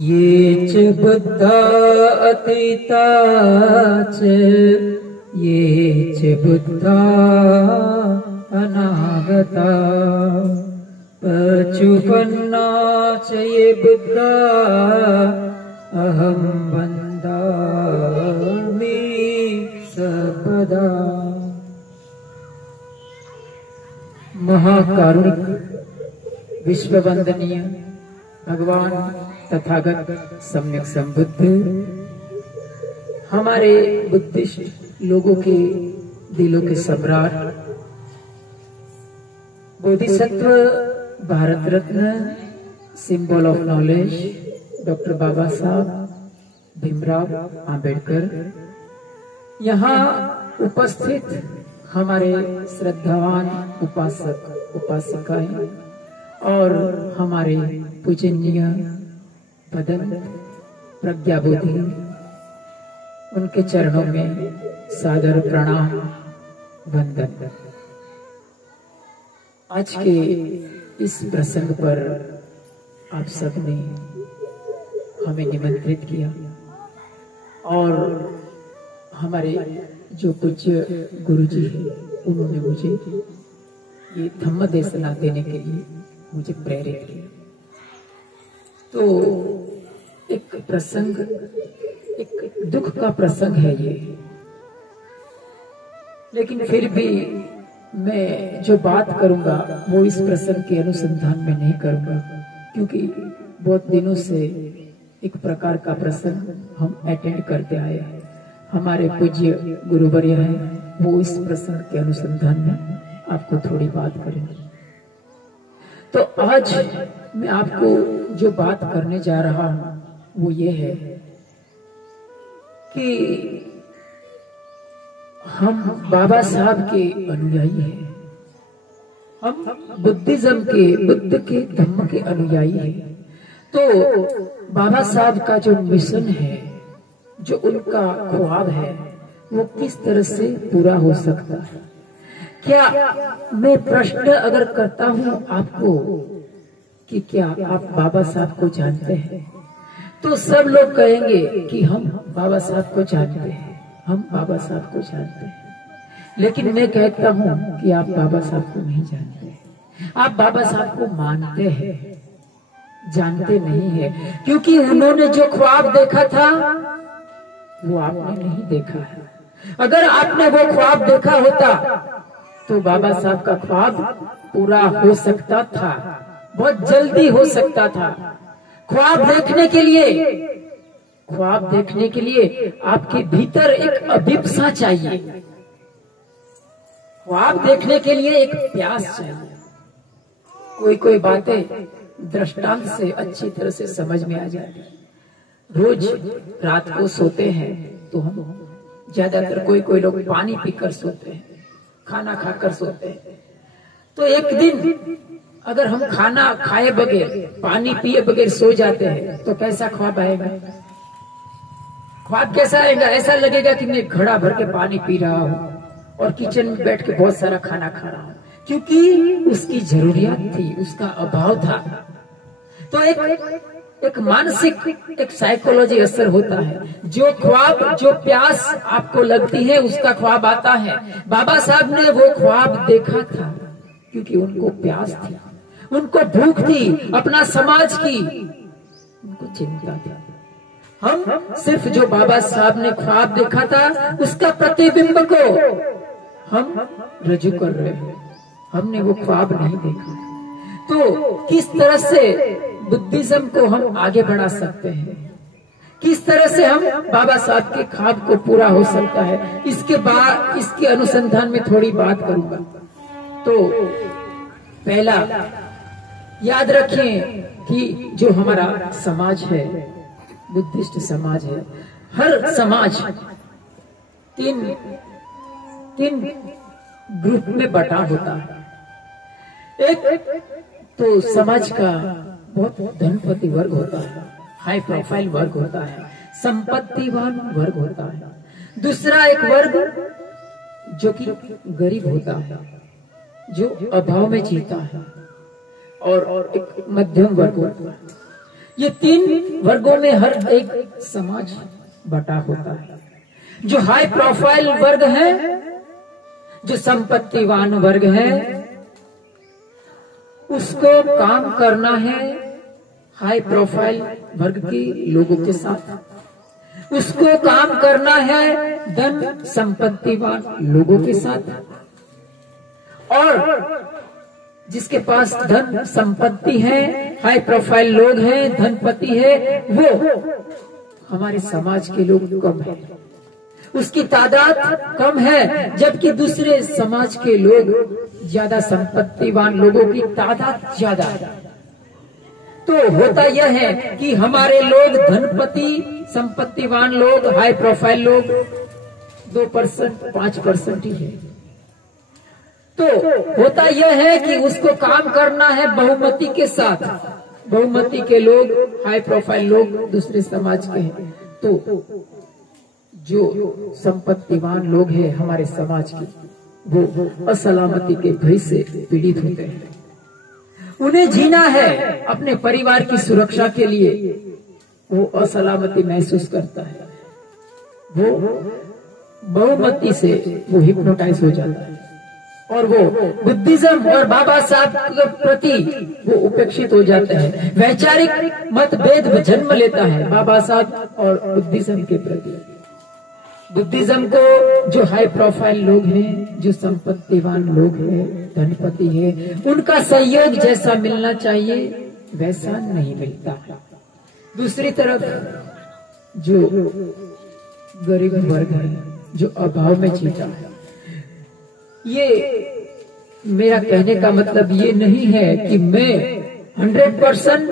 ये च बुद्धा अतीता च ये च बुद्धा अनागता पचुपन्ना च ये बुद्धा अहं वन्दामि सर्वदा। महाकारुणिक विश्ववंदनीय भगवान तथागत सम्यक संबुद्ध हमारे बुद्धिस्ट लोगों के दिलों के सम्राट Bodhisattva Bharat Ratna symbol of knowledge doctor बाबा साहब भीमराव आंबेडकर, यहाँ उपस्थित हमारे श्रद्धावान उपासक उपासिकाएं और हमारे पूजनीय पदम प्रज्ञाबोधि, उनके चरणों में सादर प्रणाम वंदन। आज के इस प्रसंग पर आप सबने हमें निमंत्रित किया और हमारे जो पूज्य गुरुजी हैं उन्होंने मुझे ये धम्म देशना देने के लिए मुझे प्रेरित किया। तो एक प्रसंग, एक दुख का प्रसंग है ये, लेकिन फिर भी मैं जो बात करूंगा वो इस प्रसंग के अनुसंधान में नहीं करूंगा, क्योंकि बहुत दिनों से एक प्रकार का प्रसंग हम अटेंड करते आए हैं। हमारे पूज्य गुरुवर्य हैं, वो इस प्रसंग के अनुसंधान में आपको थोड़ी बात करेंगे। तो आज मैं आपको जो बात करने जा रहा हूं वो ये है कि हम बाबा साहब के अनुयायी हैं, हम बुद्धिज्म के, बुद्ध के धम्म के अनुयायी हैं। तो बाबा साहब का जो मिशन है, जो उनका ख्वाब है, वो किस तरह से पूरा हो सकता है? क्या मैं प्रश्न अगर करता हूं आपको कि क्या आप बाबा साहब को जानते हैं, तो सब लोग कहेंगे कि हम बाबा साहब को जानते हैं, हम बाबा साहब को जानते हैं। लेकिन मैं कहता हूं कि आप बाबा साहब को नहीं जानते, आप बाबा साहब को मानते हैं, जानते नहीं है, क्योंकि उन्होंने जो ख्वाब देखा था वो आपने नहीं देखा है। अगर आपने वो ख्वाब देखा होता तो बाबा साहब का ख्वाब पूरा हो सकता था, बहुत जल्दी हो सकता था। ख्वाब देखने के लिए आपके भीतर एक अभिप्सा चाहिए, ख्वाब देखने के लिए एक प्यास चाहिए। कोई बातें दृष्टांत से अच्छी तरह से समझ में आ जाती। रोज रात को सोते हैं तो हम ज्यादातर कोई लोग पानी पीकर सोते हैं, खाना खाकर सोते हैं। तो एक दिन अगर हम खाना खाए बगैर, पानी पिए बगैर सो जाते हैं तो कैसा ख्वाब आएगा? ख्वाब कैसा आएगा? ऐसा लगेगा कि मैं घड़ा भर के पानी पी रहा हूँ और किचन में बैठ के बहुत सारा खाना खा रहा हूँ, क्योंकि उसकी जरूरियात थी, उसका अभाव था। तो एक मानसिक, एक साइकोलॉजी असर होता है। जो ख्वाब, जो प्यास आपको लगती है उसका ख्वाब आता है। बाबा साहब ने वो ख्वाब देखा था क्योंकि उनको प्यास थी, उनको भूख थी अपना समाज की, उनको चिंता थी। हम सिर्फ जो बाबा साहब ने ख्वाब देखा था उसका प्रतिबिंब को हम रजू कर रहे हैं, हमने वो ख्वाब नहीं देखा। तो किस तरह से बुद्धिज्म को हम आगे बढ़ा सकते हैं, किस तरह से हम बाबा साहब के ख्वाब को पूरा हो सकता है, इसके बाद इसके अनुसंधान में थोड़ी बात करूंगा। तो पहला याद रखें कि जो हमारा समाज है, बुद्धिस्ट समाज है, हर समाज तीन ग्रुप में बटा होता है। एक तो समाज का बहुत धनपति वर्ग होता है, हाई प्रोफाइल वर्ग होता है, संपत्तिवान वर्ग होता है। दूसरा एक वर्ग जो कि गरीब होता है, जो अभाव में जीता है, और एक मध्यम वर्ग होता है। ये 3 वर्गों में हर एक समाज बटा होता है। जो हाई प्रोफाइल वर्ग है, जो संपत्तिवान वर्ग है, उसको काम करना है हाई प्रोफाइल वर्ग के लोगों के साथ, उसको काम करना है धन संपत्तिवान लोगों के साथ, और जिसके पास धन संपत्ति है, हाई प्रोफाइल लोग हैं, धनपति है, वो हमारे समाज के लोग कम है, उसकी तादाद कम है, जबकि दूसरे समाज के लोग ज्यादा, संपत्तिवान लोगों की तादाद ज्यादा है। तो होता यह है कि हमारे लोग धनपति, संपत्तिवान लोग, हाई प्रोफाइल लोग 2%, 5% ही है। तो होता यह है कि उसको काम करना है बहुमती के साथ, बहुमती के लोग, हाई प्रोफाइल लोग दूसरे समाज के हैं। तो जो संपत्तिवान लोग हैं हमारे समाज के, वो असलामती के भय से पीड़ित होते हैं। उन्हें जीना है अपने परिवार की सुरक्षा के लिए, वो असलामती महसूस करता है, वो बहुमती से वो हिप्नोटाइज हो जाता है, और वो बुद्धिज्म और बाबा साहब के प्रति वो उपेक्षित हो जाता है। वैचारिक मतभेद जन्म लेता है बाबा साहब और बुद्धिज्म के प्रति। बुद्धिज्म को जो हाई प्रोफाइल लोग हैं, जो संपत्तिवान लोग हैं, धनपति है, उनका सहयोग जैसा मिलना चाहिए वैसा नहीं मिलता। दूसरी तरफ जो गरीब वर्ग है, जो अभाव में जीता है, ये मेरा कहने का मतलब ये नहीं है कि मैं 100%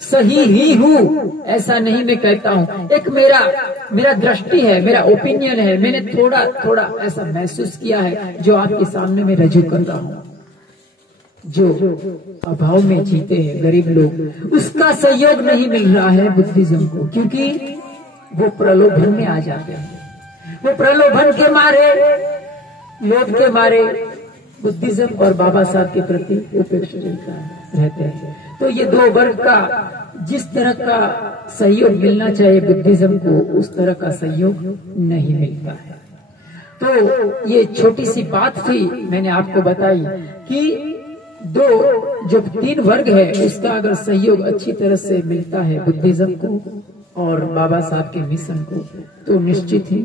सही ही हूँ, ऐसा नहीं मैं कहता हूँ। एक मेरा दृष्टि है, मेरा ओपिनियन है, मैंने थोड़ा ऐसा महसूस किया है जो आपके सामने में रजू कर रहा हूँ। जो अभाव में जीते हैं गरीब लोग, उसका सहयोग नहीं मिल रहा है बुद्धिज्म को, क्योंकि वो प्रलोभन में आ जाते हैं। वो प्रलोभन के मारे, लोभ के मारे बुद्धिज्म और बाबा साहब के प्रति उपेक्षित रहते हैं। तो ये 2 वर्ग का जिस तरह का सहयोग मिलना चाहिए बुद्धिज्म को, उस तरह का सहयोग नहीं मिलता है। तो ये छोटी सी बात थी, मैंने आपको बताई कि जो 3 वर्ग है उसका अगर सहयोग अच्छी तरह से मिलता है बुद्धिज्म को और बाबा साहब के मिशन को, तो निश्चित ही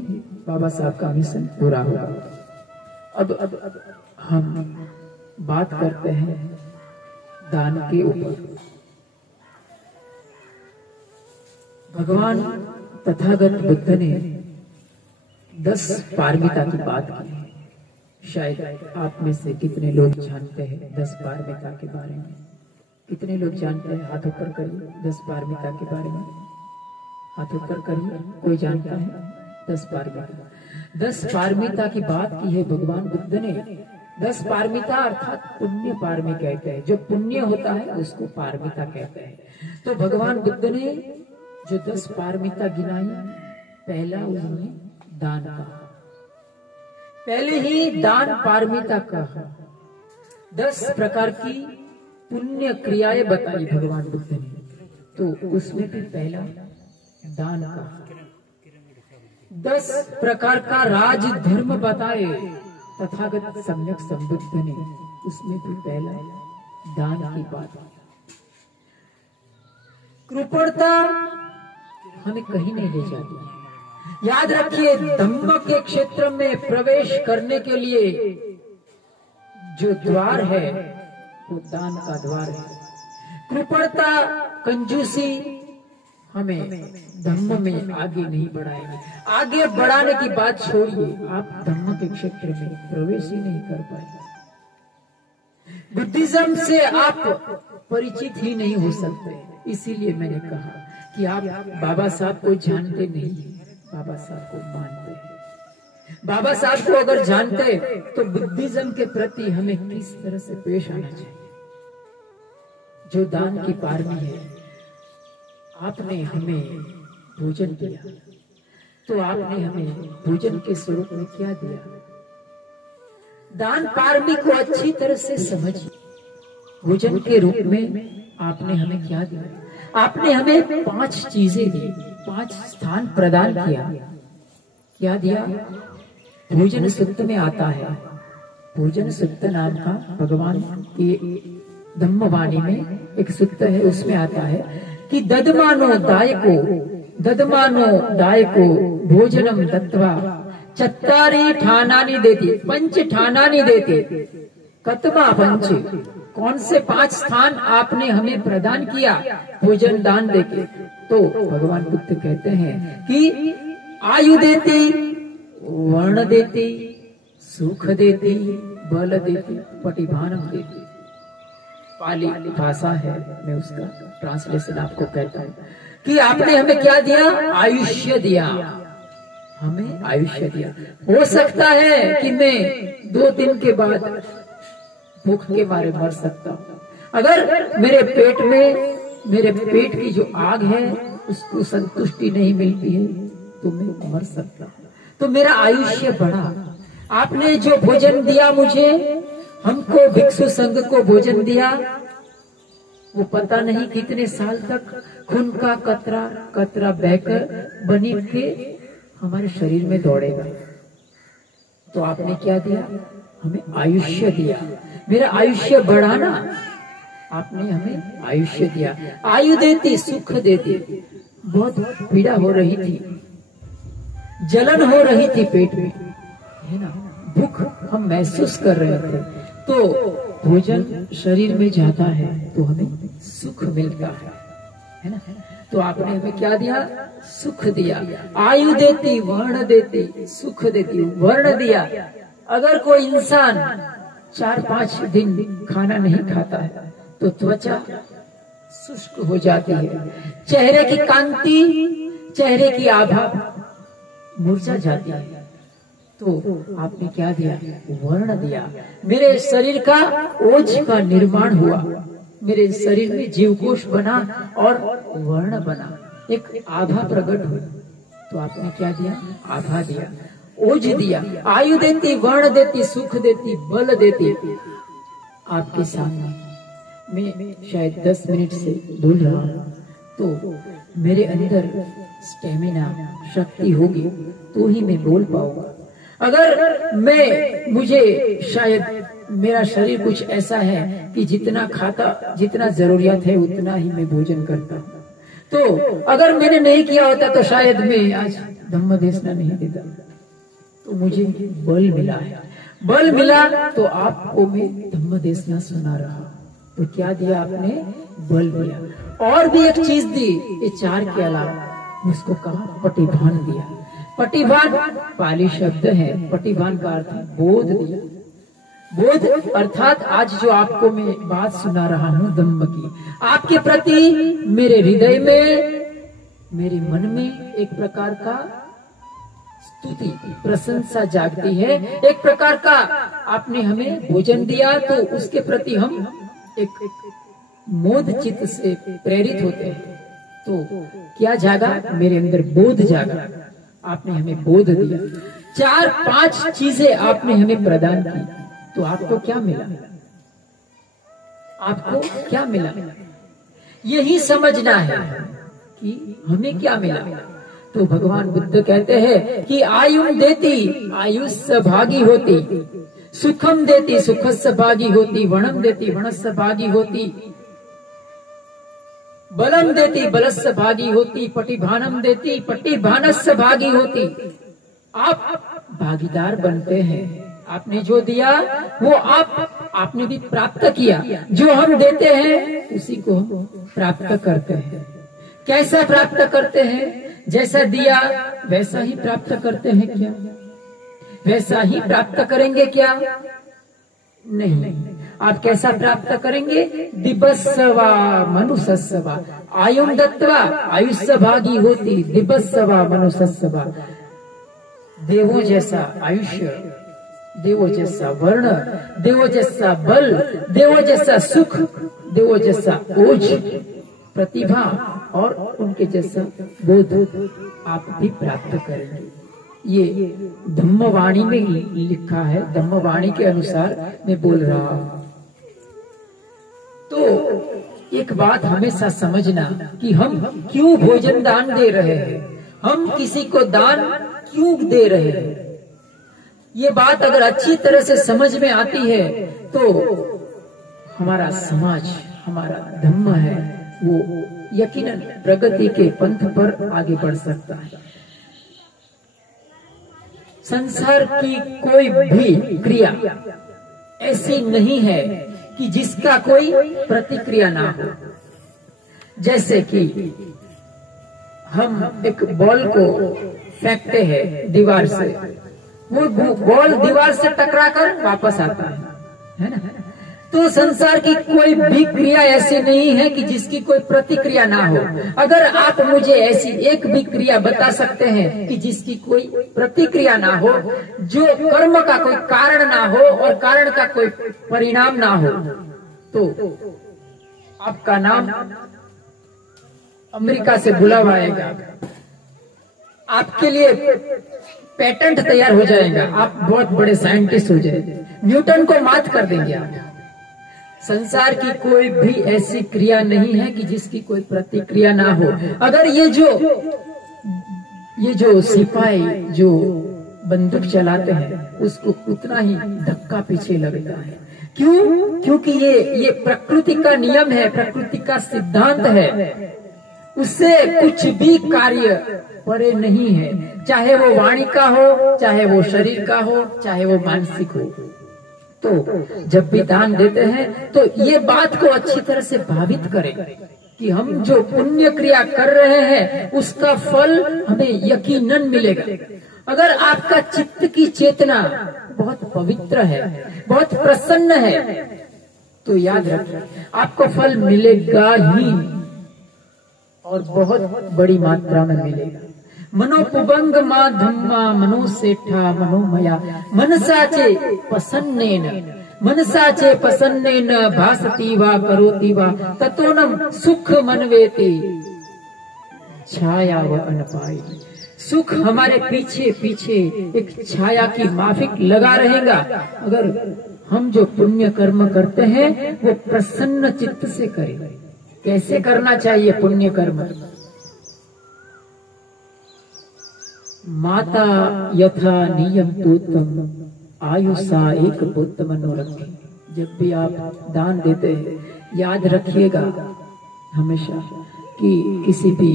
बाबा साहब का मिशन पूरा होगा। अब हम बात करते हैं दान के ऊपर। भगवान तथागत बुद्ध ने 10 पारमिता की बात की। शायद आप में से कितने लोग जानते हैं 10 पारमिता के बारे में? कितने लोग जानते हैं? हाथ ऊपर करिए 10 पारमिता के बारे में। हाथ ऊपर करिए, कोई जानता है 10 पारमिता? 10 पारमिता की बात की है भगवान बुद्ध ने। 10 पारमिता अर्थात पुण्य पारमी कहते हैं, जो पुण्य होता है उसको पारमिता कहते हैं। तो भगवान बुद्ध ने जो 10 पारमिता गिनाई, पहला उन्होंने दान कहा, पहले ही दान पारमिता कहा। 10 प्रकार की पुण्य क्रियाएं बताई भगवान बुद्ध ने, तो उसमें भी पहला दान कहा। 10 प्रकार का राज धर्म बताए तथागत सम्यक संबुद्ध ने, उसमें भी पहला दान की बात। कृपणता हमें कहीं नहीं ले जाती। याद रखिए, धम्म के क्षेत्र में प्रवेश करने के लिए जो द्वार है वो दान का द्वार है। कृपणता, कंजूसी हमें धम्म में आगे नहीं बढ़ाएंगे। आगे बढ़ाने की बात छोड़िए, आप धम्म के क्षेत्र में प्रवेश ही नहीं कर पाएंगे। बुद्धिज्म से आप परिचित ही नहीं हो सकते। इसीलिए मैंने कहा कि आप बाबा साहब को जानते नहीं, बाबा साहब को मानते हैं। बाबा साहब को अगर जानते तो बुद्धिज्म के प्रति हमें किस तरह से पेश आना चाहिए। जो दान की पारमी है, आपने हमें भोजन दिया, तो आपने हमें भोजन के स्वरूप में क्या दिया? दान पारमी को अच्छी तरह से समझिए। भोजन के रूप में आपने हमें क्या दिया? आपने हमें 5 चीजें दी, 5 स्थान प्रदान किया। क्या दिया? भोजन सूक्त में आता है, भोजन सूक्त नाम का भगवान की धम्मवाणी में एक सूक्त है, उसमें आता है कि ददमानो दायको भोजनम दत्वा चत्तारी ठानानी देती, 5 ठानानी देते। कतमा 5? कौन से 5 स्थान आपने हमें प्रदान किया भोजन दान देके? तो भगवान बुद्ध कहते हैं कि आयु देती, वर्ण देती, सुख देती, बल देती, पटिभानम देती। पाली भाषा है, मैं उसका ट्रांसलेशन आपको कहता हूँ कि आपने हमें क्या दिया? आयुष्य दिया, हमें आयुष्य दिया। हो सकता है कि मैं 2 दिन के बाद भूख के मारे मर सकता हूँ। अगर मेरे पेट की जो आग है उसको संतुष्टि नहीं मिलती है तो मैं मर सकता हूँ। तो मेरा आयुष्य बढ़ा। आपने जो भोजन दिया मुझे, हमको भिक्षु संघ को भोजन दिया, वो पता नहीं कितने साल तक खून का कतरा कतरा बहकर बनी के हमारे शरीर में दौड़ेगा। तो आपने क्या दिया? हमें आयुष्य दिया। मेरा आयुष्य बढ़ाना, आपने हमें आयुष्य दिया। आयु देती, सुख देती। बहुत पीड़ा हो रही थी, जलन हो रही थी पेट में, है ना, भूख हम महसूस कर रहे थे। तो भोजन शरीर में जाता है तो हमें सुख मिलता है ना। तो आपने हमें क्या दिया? सुख दिया। आयु देती, वर्ण देती, सुख देती, वर्ण दिया। अगर कोई इंसान 4-5 दिन खाना नहीं खाता है तो त्वचा शुष्क हो जाती है, चेहरे की कांति, चेहरे की आभा मुरझा जाती है। तो आपने क्या दिया? वर्ण दिया। मेरे शरीर का ओज का निर्माण हुआ, मेरे शरीर में जीवकोश बना और वर्ण बना, एक आभा प्रकट हुई। तो आपने क्या दिया? आभा दिया, ओज दिया। आयु देती, वर्ण देती, सुख देती, बल देती। आपके सामने मैं शायद 10 मिनट से बोल रहा हूँ तो मेरे अंदर स्टेमिना, शक्ति होगी तो ही मैं बोल पाऊंगा। अगर मुझे शायद मेरा शरीर कुछ ऐसा है कि जितना खाता, जितना जरूरियत है उतना ही मैं भोजन करता हूँ। तो अगर मैंने नहीं किया होता तो शायद मैं आज धम्म देशना नहीं देता। तो मुझे बल मिला है, बल मिला तो आपको मैं धम्म देशना सुना रहा। तो क्या दिया आपने? बल दिया। और भी एक चीज दी, ये 4 के अलावा उसको कहा पटिभान दिया। पटिभान पाली शब्द है, पटिभान का अर्थ बोध दिया। बोध अर्थात आज जो आपको मैं बात सुना रहा हूँ धम्म की, आपके प्रति मेरे हृदय में, मेरे मन में एक प्रकार का स्तुति, प्रशंसा जागती है। एक प्रकार का आपने हमें भोजन दिया तो उसके प्रति हम एक मोद चित्त से प्रेरित होते हैं। तो क्या जागा? मेरे अंदर बोध जागा। आपने हमें बोध दिया। 4-5 चीजें आपने हमें प्रदान की। तो आपको क्या मिला? आपको क्या मिला? यही समझना है कि हमें क्या मिला। तो भगवान बुद्ध कहते हैं कि आयु देती, आयुष्य भागी होती, सुखम देती, सुखस्य भागी होती, वणम देती, वणस्य भागी होती, बलम देती, बलस्य भागी होती, पटिभानम देती, पटिभानस्य भागी होती। आप भागीदार बनते हैं। आपने जो दिया वो आपने भी प्राप्त किया। जो हम देते हैं उसी को हम प्राप्त करते हैं। कैसा प्राप्त करते हैं? जैसा दिया वैसा ही प्राप्त करते हैं क्या? वैसा ही प्राप्त करेंगे क्या? नहीं। आप कैसा प्राप्त करेंगे? दिवस्वा मनुष्यस्वा आयुम दत्वा आयुष्य भागी होती, दिवस्वा मनुष्यस्वा। देवों जैसा आयुष्य, देवों जैसा वर्ण, देवों जैसा बल, देवों जैसा सुख, देवों जैसा ओज, प्रतिभा और उनके जैसा बोध आप भी प्राप्त करेंगे। ये धम्मवाणी में लिखा है, धम्मवाणी के अनुसार मैं बोल रहा हूं। तो एक बात हमेशा समझना कि हम क्यों भोजन दान दे रहे हैं, हम किसी को दान क्यों दे रहे हैं। ये बात अगर अच्छी तरह से समझ में आती है तो हमारा समाज, हमारा धम्म है, वो यकीनन प्रगति के पंथ पर आगे बढ़ सकता है। संसार की कोई भी क्रिया ऐसी नहीं है कि जिसका कोई प्रतिक्रिया ना हो। जैसे कि हम एक बॉल को फेंकते हैं दीवार से, वो बॉल दीवार से टकराकर वापस आता है ना। तो संसार की कोई भी क्रिया ऐसी नहीं है कि जिसकी कोई प्रतिक्रिया ना हो। अगर आप मुझे ऐसी एक भी क्रिया बता सकते हैं कि जिसकी कोई प्रतिक्रिया ना हो, जो कर्म का कोई कारण ना हो और कारण का कोई परिणाम ना हो, तो आपका नाम अमेरिका से बुलावा आएगा, आपके लिए पेटेंट तैयार हो जाएगा, आप बहुत बड़े साइंटिस्ट हो जाएंगे, न्यूटन को मात कर देंगे आप। संसार की कोई भी ऐसी क्रिया नहीं है कि जिसकी कोई प्रतिक्रिया ना हो। अगर ये जो सिपाही जो बंदूक चलाते हैं उसको उतना ही धक्का पीछे लगता है। क्यों? क्योंकि ये प्रकृति का नियम है, प्रकृति का सिद्धांत है, उससे कुछ भी कार्य परे नहीं है, चाहे वो वाणी का हो, चाहे वो शरीर का हो, चाहे वो मानसिक हो। तो जब भी दान देते हैं तो ये बात को अच्छी तरह से भावित करें कि हम जो पुण्य क्रिया कर रहे हैं उसका फल हमें यकीनन मिलेगा। अगर आपका चित्त की चेतना बहुत पवित्र है, बहुत प्रसन्न है, तो याद रखिए आपको फल मिलेगा ही, और बहुत बड़ी मात्रा में मिलेगा। मनोपुबंग मा धम्मा मनोसेठा मनोमया मनसाचे पसन्नेन भासति वा करोति वा ततोनम सुख मनवेति छाया व अनपाई। सुख हमारे पीछे पीछे एक छाया की माफिक लगा रहेगा अगर हम जो पुण्य कर्म करते हैं वो प्रसन्न चित्त से करें। कैसे करना चाहिए पुण्य कर्म? माता यथा नियम तोतम आयुषा एक पुत्र मनोरखे। जब भी आप दान देते हैं याद रखिएगा हमेशा कि किसी भी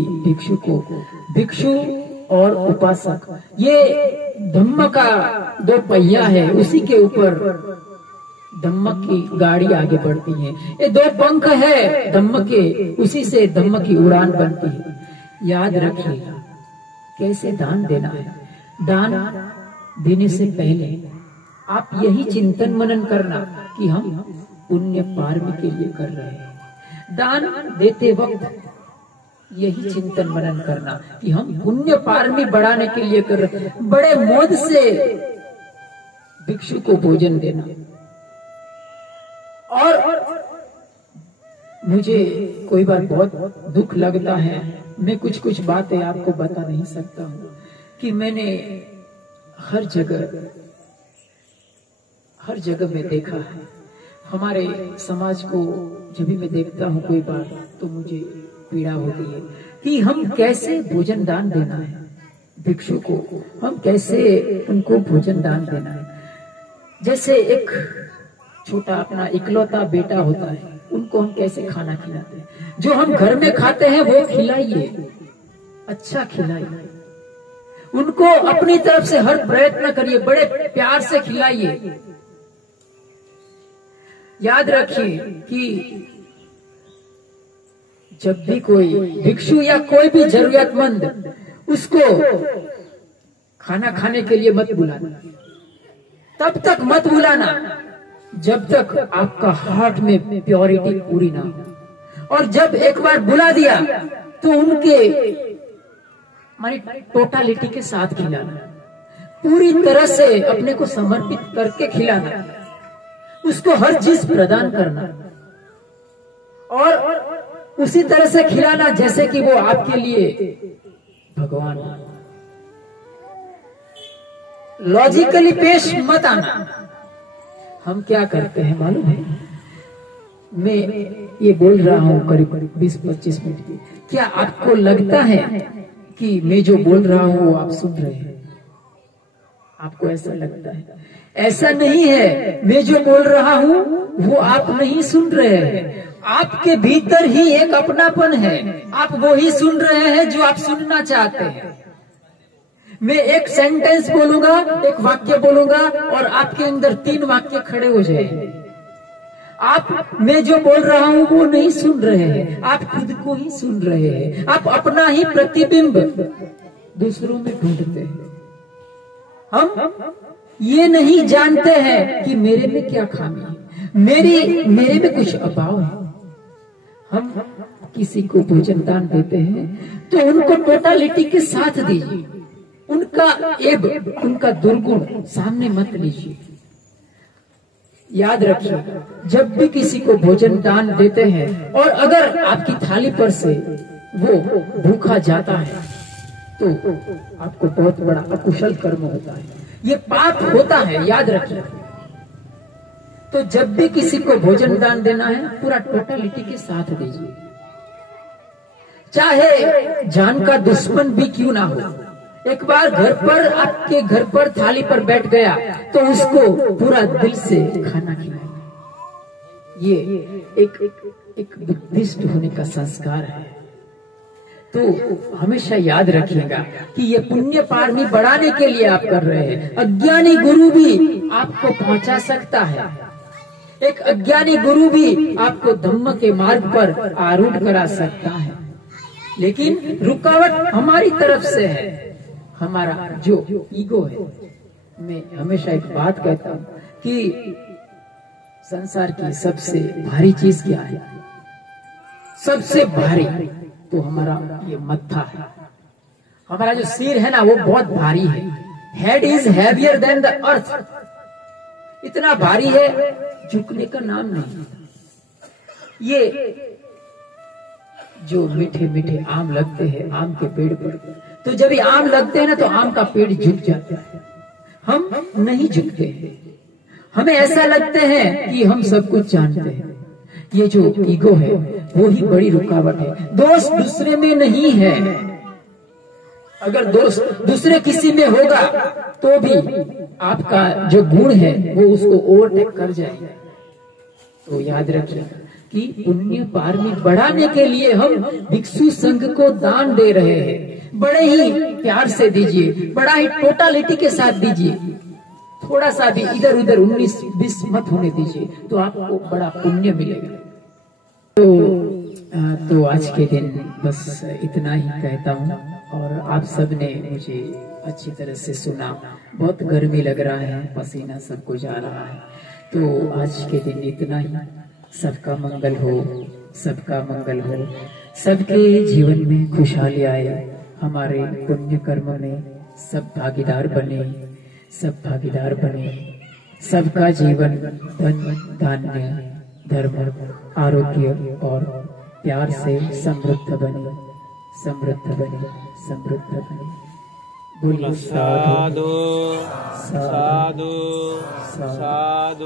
भिक्षु और उपासक, ये धम्म का दो पहिया है, उसी के ऊपर धम्म की गाड़ी आगे बढ़ती है। ये दो पंख है धम्म के, उसी से धम्म की उड़ान बनती है। याद रखिएगा कैसे दान देना है। दान देने से पहले आप यही चिंतन मनन करना कि हम पुण्य पारमी के लिए कर रहे हैं। दान देते वक्त यही चिंतन मनन करना कि हम पुण्य पारमी बढ़ाने के लिए कर रहे हैं। बड़े मोद से भिक्षु को भोजन देना। और मुझे कोई बार बहुत दुख लगता है, मैं कुछ बातें आपको बता नहीं सकता हूँ कि मैंने हर जगह में देखा है। हमारे समाज को जब भी मैं देखता हूँ कोई बार तो मुझे पीड़ा होती है कि हम कैसे भोजन दान देना है भिक्षु को, हम कैसे उनको भोजन दान देना है। जैसे एक छोटा अपना इकलौता बेटा होता है, उनको हम कैसे खाना खिलाते हैं। जो हम घर में खाते हैं वो खिलाइए, अच्छा खिलाइए, उनको अपनी तरफ से हर प्रयत्न करिए, बड़े प्यार से खिलाइए। याद रखिए कि जब भी कोई भिक्षु या कोई भी जरूरतमंद उसको खाना खाने के लिए मत बुलाना, तब तक मत बुलाना जब तक आपका हार्ट में प्योरिटी पूरी ना हो। और जब एक बार बुला दिया तो उनके हमारी टोटालिटी के साथ खिलाना, पूरी तरह से अपने को समर्पित करके खिलाना, उसको हर चीज प्रदान करना और उसी तरह से खिलाना जैसे कि वो आपके लिए भगवान। लॉजिकली पेश मत आना। हम क्या करते हैं मालूम है? मैं ये बोल रहा हूँ करीब 20-25 मिनट की, क्या आपको लगता है कि मैं जो बोल रहा हूँ वो आप सुन रहे हैं? आपको ऐसा लगता है? ऐसा नहीं है, मैं जो बोल रहा हूँ वो आप नहीं सुन रहे हैं। आपके भीतर ही एक अपनापन है, आप वो ही सुन रहे हैं जो आप सुनना चाहते हैं। मैं एक सेंटेंस बोलूंगा, एक वाक्य बोलूंगा और आपके अंदर 3 वाक्य खड़े हो जाएंगे। आप मैं जो बोल रहा हूं वो नहीं सुन रहे हैं, आप खुद को ही सुन रहे हैं। आप अपना ही प्रतिबिंब दूसरों में ढूंढते हैं। हम ये नहीं जानते हैं कि मेरे में क्या खामी है, मेरे में कुछ अभाव है। हम किसी को भोजन दान देते हैं तो उनको टोटालिटी के साथ दीजिए, उनका ऐब, उनका दुर्गुण सामने मत लीजिए। याद रखिए, जब भी किसी को भोजन दान देते हैं और अगर आपकी थाली पर से वो भूखा जाता है तो आपको बहुत बड़ा अकुशल कर्म होता है, ये पाप होता है, याद रखिए। तो जब भी किसी को भोजन दान देना है पूरा टोटलिटी के साथ दीजिए, चाहे जान का दुश्मन भी क्यों ना हो। एक बार घर पर, आपके घर पर थाली पर बैठ गया तो उसको पूरा दिल से खाना खिलाइए। ये एक बुद्धिस्ट होने का संस्कार है। तो हमेशा याद रखिएगा कि ये पुण्य पारमी बढ़ाने के लिए आप कर रहे हैं। अज्ञानी गुरु भी आपको पहुंचा सकता है, एक अज्ञानी गुरु भी आपको धम्म के मार्ग पर आरूढ़ करा सकता है, लेकिन रुकावट हमारी तरफ से है, हमारा जो ईगो है। मैं हमेशा एक बात कहता हूँ कि संसार की सबसे भारी चीज क्या है? सबसे भारी तो हमारा ये मत्था है, हमारा जो सिर है ना वो बहुत भारी है। Head is heavier than the earth, इतना भारी है झुकने का नाम नहीं। ये जो मीठे मीठे आम लगते हैं आम के पेड़ पर, तो जब ये आम लगते हैं ना तो आम का पेड़ झुक जाता है। हम नहीं झुकते हैं, हमें ऐसा लगते हैं कि हम सब कुछ जानते हैं। ये जो ईगो है वो ही बड़ी रुकावट है। दोष दूसरे में नहीं है, अगर दोष दूसरे किसी में होगा तो भी आपका जो गुण है वो उसको ओवरटेक कर जाएगा। तो याद रखिए कि पुण्य पारमी बढ़ाने के लिए हम भिक्षु संघ को दान दे रहे हैं। बड़े ही प्यार से दीजिए, बड़ा ही टोटालिटी के साथ दीजिए, थोड़ा सा भी इधर उधर 19-20 मत होने दीजिए, तो आपको बड़ा पुण्य मिलेगा। तो आज के दिन बस इतना ही कहता हूँ, और आप सब ने मुझे अच्छी तरह से सुना। बहुत गर्मी लग रहा है, पसीना सबको जा रहा है, तो आज के दिन इतना ही। सबका मंगल हो, सबका मंगल हो, सबके जीवन में खुशहाली आए, हमारे पुण्य कर्म में सब भागीदार बने, सब भागीदार बने, सबका जीवन धन धान्य धर्म आरोग्य और प्यार से समृद्ध बने, समृद्ध बने, समृद्ध बने। बोलिए साधु साधु साधु साधु।